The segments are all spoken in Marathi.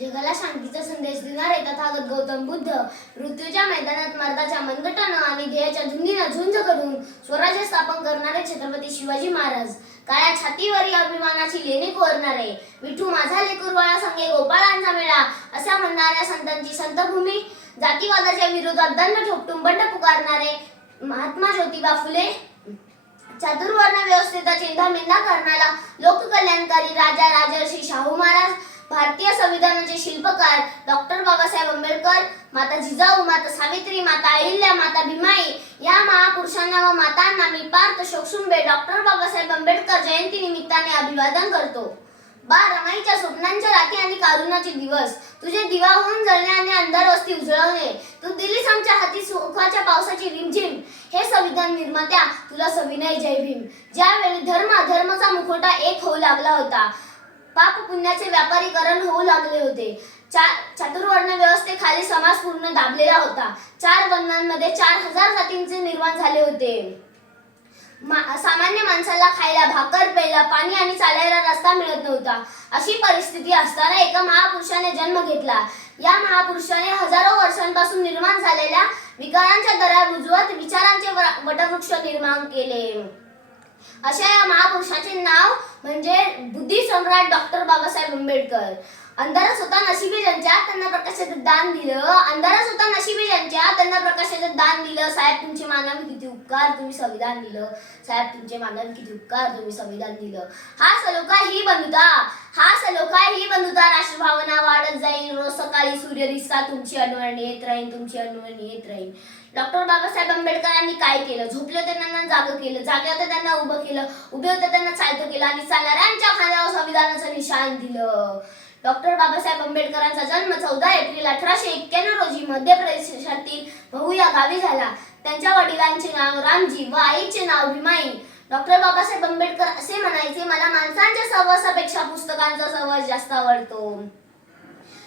जगाला शांतीचा संदेश देणारे तथागत गौतम बुद्ध मृत्यूच्या मैदानात मर्दाच्या मनगटानं आणि ध्येयाच्या धुंदीनं झुंज करून स्वराज्य स्थापन करणारे छत्रपती शिवाजी महाराज, काळ्या छातीवरी अभिमानाची लेणी कोरणारे, विठू माझा लेकरवाळा संगे गोपाळांचा मेळा अशा म्हणणाऱ्या संतांची संतभूमी, जातीवादाच्या विरोधात दंड ठोकटून बंड पुकारणारे महात्मा ज्योतिबा फुले, चातुर्वर्ण व्यवस्थेचा चेंदामेंदा करणारा लोककल्याणकारी राजा राजर्षी शाहू महाराज, भारतीय संविधानाचे शिल्पकार डॉक्टर बाबासाहेब आंबेडकर, माता जिजाऊ, माता सावित्री, माता अहिल्या, माता भीमाई या महापुरुषांना व मातांना मी पार्थ शोकसुंबे डॉक्टर बाबासाहेब आंबेडकर जयंती निमित्ताने अभिवादन करतो. बा रमाईच्या स्वप्नांच्या रात्री आणि कारुणाचे दिवस, तुझे दिवा होऊन जळणे आणि अंधार वस्ती उजळवणे, तू दिलीस आमच्या हाती सुखाच्या पावसाची रिमझिम. हे संविधान निर्मात्या, तुला सविनय जय भीम. ज्यावेळी धर्म अधर्माचा मुखवटा एक होऊ लागला होता, पाप पुण्याचे व्यापारीकरण होऊ लागले होते, चातुर्वर्ण व्यवस्थेखाली समाज पूर्ण दाबलेला होता, 4 वर्णांमध्ये 4000 जातींचे निर्माण झाले होते, सामान्य माणसाला खायला भाकर, प्यायला पाणी आणि चालायला रस्ता मिळत नव्हता. अशी परिस्थिती असताना एका महापुरुषाने जन्म घेतला. या महापुरुषाने हजारो वर्षांपासून निर्माण झालेल्या विकारांच्या दऱ्या बुजवत विचारांचे वटवृक्ष निर्माण केले. अशा या महापुरुषाचे नाव म्हणजे बुद्धी सम्राट डॉक्टर बाबासाहेब आंबेडकर. अंधारच होता नशिबी ज्यांच्या त्यांना प्रकाशाचं दान दिलं, अंधारच होता नशिबी ज्यांच्या त्यांना प्रकाशाचं दान दिलं. साहेब तुमचे मानवी किती उपकार, तुम्ही संविधान दिलं. साहेब तुमचे मानवी किती उपकार, तुम्ही संविधान दिलं. हा सलोखा ही बंधुता, हा सलोखा ही बंधुता राष्ट्रभावना वाढत जाईल. रोज सकाळी सूर्य दिसता तुमची आठवण येत राहील, तुमची आठवण येत राहील. डॉक्टर बाबासाहेब आंबेडकरांनी काय केलं? झोपले होते त्यांना जागं केलं, जागे होते त्यांना उभं केलं, उभे होते त्यांना चालतं केलं आणि चालणाऱ्यांच्या खांद्यावर संविधानाचं निशाण दिलं. डॉक्टर बाबासाहेब आंबेडकरांचा जन्म 14 एप्रिल 1891 रोजी मध्य प्रदेशातील महू या गावी झाला. त्यांच्या वडिलांचे नाव रामजी व आईचे नाव भीमाई. डॉक्टर बाबासाहेब आंबेडकर असे म्हणायचे, मला माणसांच्या सहवासापेक्षा पुस्तकांचा सहवास जास्त आवडतो.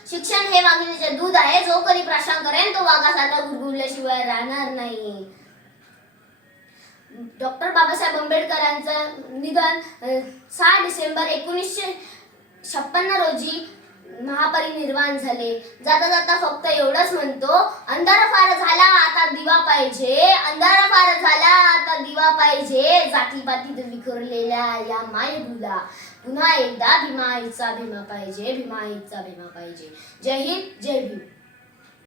शिक्षण हे वाघिणीचे दूध आहे, जो कधी प्राशन करेन तो वाघासारखा गुरगुरल्याशिवाय राहणार नाही. डॉक्टर बाबासाहेब आंबेडकरांचं निधन 6 डिसेंबर 1956 रोजी महापरिनिर्वाण झाले. जाता जाता फक्त एवढंच म्हणतो, अंधार फार झाला आता दिवा पाहिजे, अंधार फार झाला आता दिवा पाहिजे, जातीपातीत विखुरलेल्या या मायभूला पुन्हा एकदा भीमाईचा भीमा पाहिजे, भीमाईचा भीमा पाहिजे. जय हिंद, जय भीम.